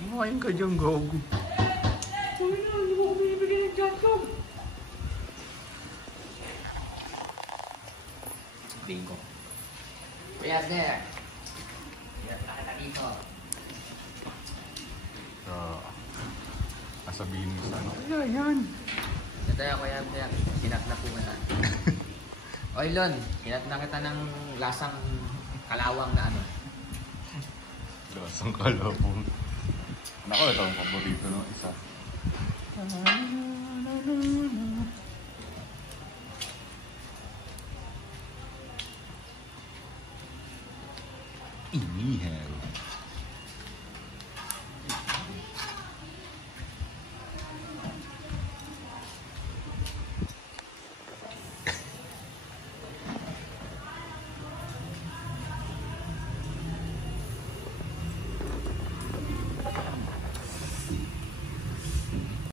Kumain ka dyan, gago. Uy na, hindi mo ko binibigyan ng jatog. Bingo. Kuya Sir. Kuya, pakita dito. Sabihin mo sa ano. Kaya yan. Ito yung Kuya Sir. Sinat na po na. Oy Lon, sinat na kita ng lasang kalawang na ano. Lasang kalabong. Nako, ito ang paborito ng isa.